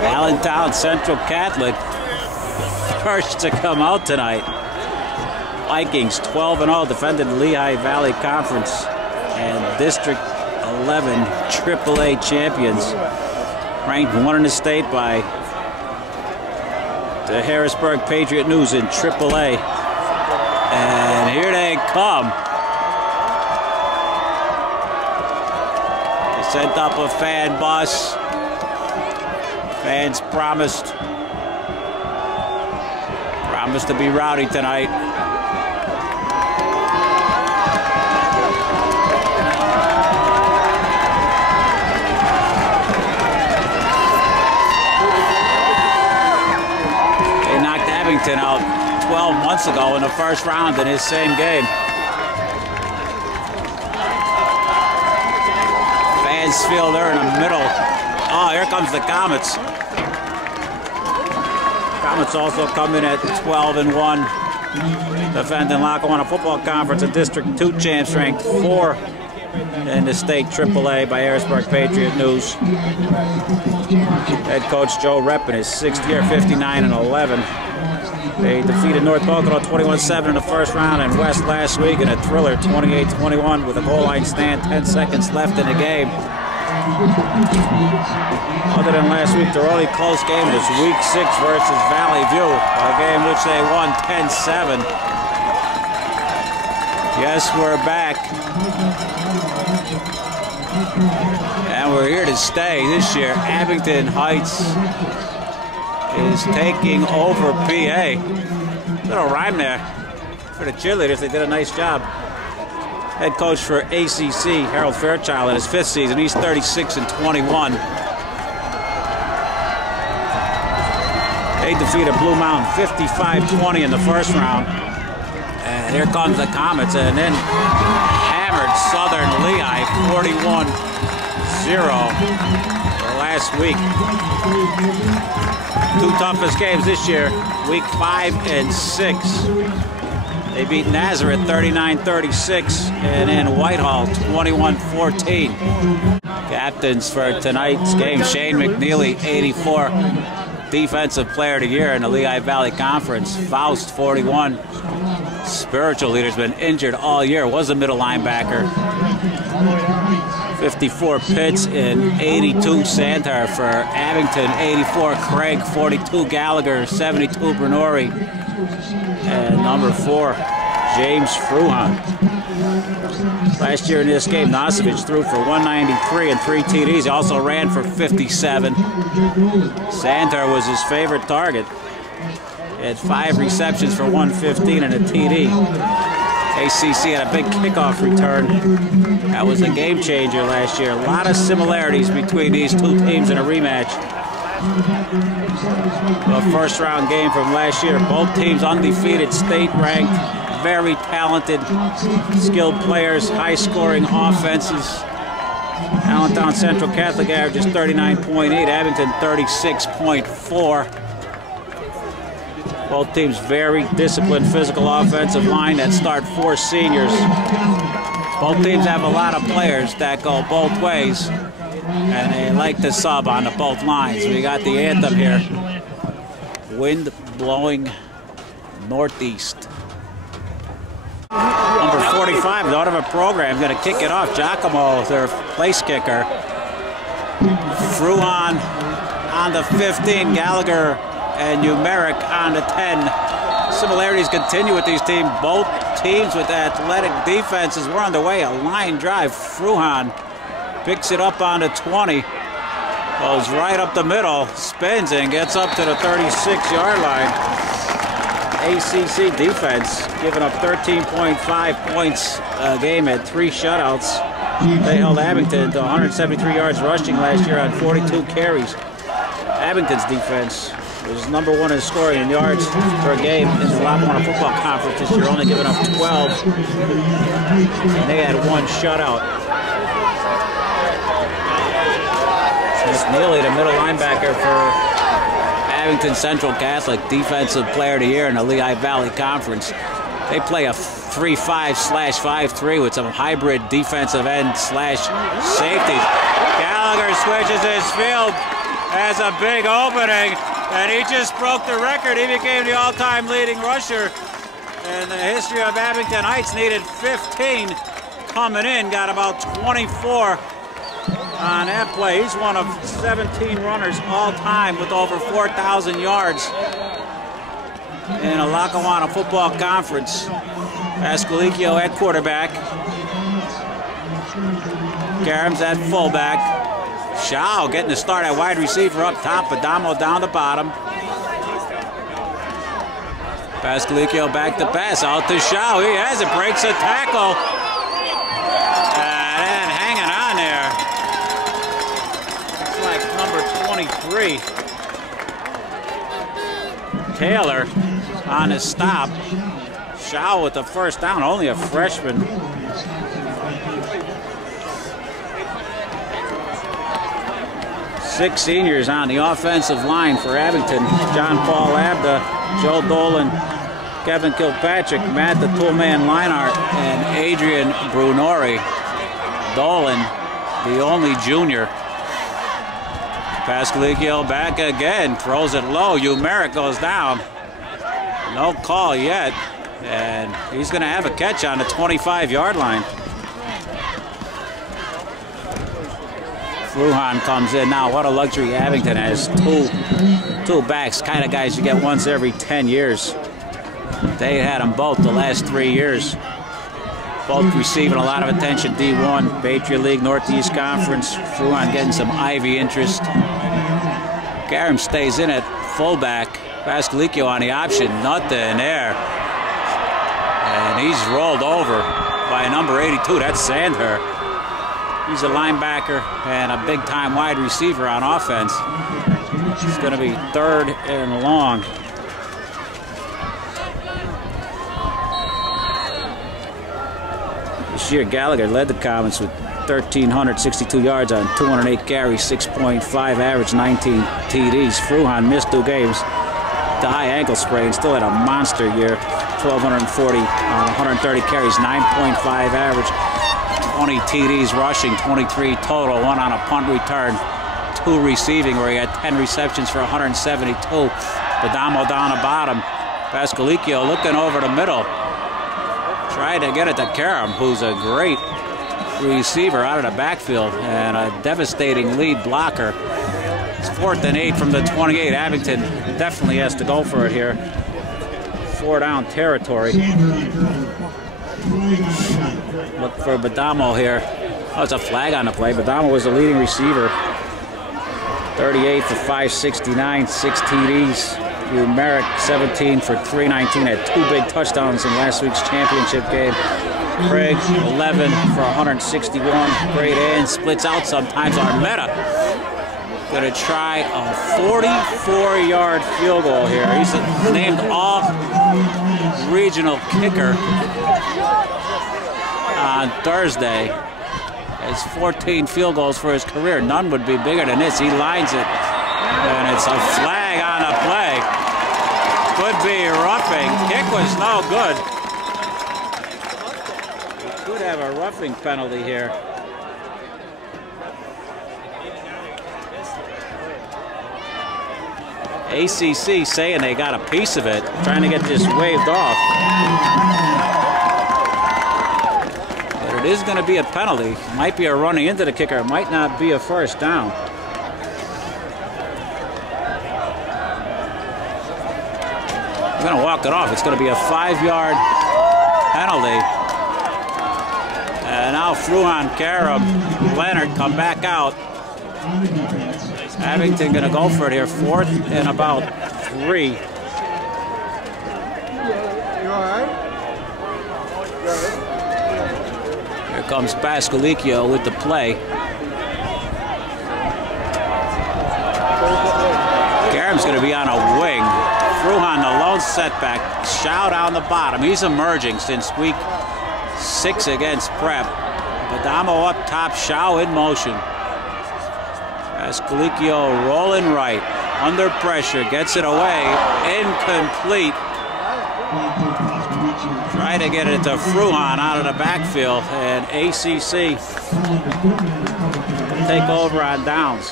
Allentown Central Catholic, first to come out tonight. Vikings 12-0, defended the Lehigh Valley Conference and District 11 AAA champions. Ranked 1 in the state by the Harrisburg Patriot News in AAA. And here they come. They sent up a fan bus. Fans promised to be rowdy tonight. They knocked Abington out 12 months ago in the first round in his same game. Fans feel they're in the middle. Oh, here comes the Comets. Comets also come in at 12-1, defending Lackawanna Football Conference and District 2 champs, ranked 4 in the state AAA by Harrisburg Patriot News. Head coach Joe Rep in his 6th year, 59-11. They defeated North Pocono 21-7 in the first round, and West last week in a thriller 28-21 with a goal line stand, 10 seconds left in the game. Other than last week, their only close game was Week 6 versus Valley View, a game which they won 10-7. Yes, we're back. And we're here to stay this year. Abington Heights is taking over PA. Little rhyme there for the cheerleaders. They did a nice job. Head coach for ACC, Harold Fairchild, in his 5th season. He's 36-21. They defeated Blue Mountain 55-20 in the first round. And here comes the Comets, and then hammered Southern Lehigh 41-0 last week. 2 toughest games this year, week 5 and 6. They beat Nazareth 39-36 and then Whitehall 21-14. Captains for tonight's game, Shane McNeely, 84. Defensive Player of the Year in the Lehigh Valley Conference. Faust, 41. Spiritual leader's been injured all year. Was a middle linebacker. 54 Pitts and 82 Santar for Abington. 84 Craig, 42 Gallagher, 72 Bernori. And number 4, James Fruhan. Last year in this game, Nosovich threw for 193 and 3 TDs. He also ran for 57. Santar was his favorite target. He had 5 receptions for 115 and a TD. ACC had a big kickoff return. That was a game changer last year. A lot of similarities between these 2 teams in a rematch. A first round game from last year. Both teams undefeated, state ranked, very talented, skilled players, high scoring offenses. Allentown Central Catholic averages 39.8, Abington 36.4. Both teams very disciplined physical offensive line that start 4 seniors. Both teams have a lot of players that go both ways, and they like to sub on both lines. We got the anthem here. Wind blowing northeast. Number 45, the Donovan program, going to kick it off. Giacomo, their place kicker. Fruhan on the 15, Gallagher and Numeric on the 10. Similarities continue with these teams. Both teams with athletic defenses. We're on the way, a line drive. Fruhan picks it up on the 20. Goes right up the middle, spins and gets up to the 36-yard line. ACC defense giving up 13.5 points a game at 3 shutouts. They held Abington to 173 yards rushing last year on 42 carries. Abington's defense was number 1 in scoring in yards per game in the Lackawanna Football Conference this year, only giving up 12. And they had 1 shutout. McNeely, the middle linebacker for Abington Central Catholic, Defensive Player of the Year in the Lehigh Valley Conference. They play a 3-5/5-3 with some hybrid defensive end / safeties. Gallagher switches his field. has a big opening, and he just broke the record. He became the all-time leading rusher in the history of Abington Heights. Needed 15 coming in, got about 24 on that play. He's one of 17 runners all-time with over 4,000 yards in a Lackawanna football conference. Pascalicchio at quarterback. Garham's at fullback. Shao getting the start at wide receiver up top. Adamo down the bottom. Pascalicchio back to pass. Out to Shao. He has it. Breaks a tackle. And hanging on there. Looks like number 23. Taylor on his stop. Shao with the first down. Only a freshman. Six seniors on the offensive line for Abington. John Paul Abda, Joe Dolan, Kevin Kilpatrick, Matt the Toolman Leinart, and Adrian Brunori. Dolan, the only junior. Pascalicchio back again, throws it low. Umeric goes down. No call yet, and he's going to have a catch on the 25-yard line. Fruhan comes in now. What a luxury Abington has. Two backs, kind of guys you get once every 10 years. They had them both the last 3 years. Both receiving a lot of attention. D1, Patriot League, Northeast Conference. Fruhan getting some Ivy interest. Garham stays in at fullback. Pascalicchio on the option. Nothing there. And he's rolled over by number 82. That's Sandher. He's a linebacker and a big-time wide receiver on offense. It's going to be 3rd and long. This year, Gallagher led the Comets with 1,362 yards on 208 carries, 6.5 average, 19 TDs. Fruhan missed 2 games. The high ankle sprain, still had a monster year. 1,240 on 130 carries, 9.5 average. 20 TDs rushing, 23 total, 1 on a punt return, 2 receiving, where he had 10 receptions for 172. Adamo down the bottom. Pascalicchio looking over the middle. Tried to get it to Karam, who's a great receiver out of the backfield and a devastating lead blocker. It's 4th and 8 from the 28. Abington definitely has to go for it here. 4 down territory. Look for Badamo here. Oh, it's a flag on the play. Badamo was the leading receiver. 38 for 569, 6 TDs. Umeric 17 for 319, had 2 big touchdowns in last week's championship game. Craig 11 for 161. Great end, splits out sometimes. Armetta gonna try a 44-yard field goal here. He's named all-regional kicker on Thursday. Has 14 field goals for his career. None would be bigger than this. He lines it, and it's a flag on the play. Could be roughing. Kick was no good. We could have a roughing penalty here. ACC saying they got a piece of it, trying to get this waved off. But it is going to be a penalty. Might be a running into the kicker. It might not be a first down. We're going to walk it off. It's going to be a 5-yard penalty. And now Fruhan, Karam, Leonard come back out. Abington going to go for it here. 4th and about 3. You all right? Here comes Pascalicchio with the play. Karam's going to be on a wing. Fruhan, the lone setback. Shout on the bottom. He's emerging since week 6 against Prep. Adamo up top. Shao in motion. Pascalicchio rolling right. Under pressure. Gets it away. Incomplete. Try to get it to Fruhan out of the backfield. And ACC take over on downs.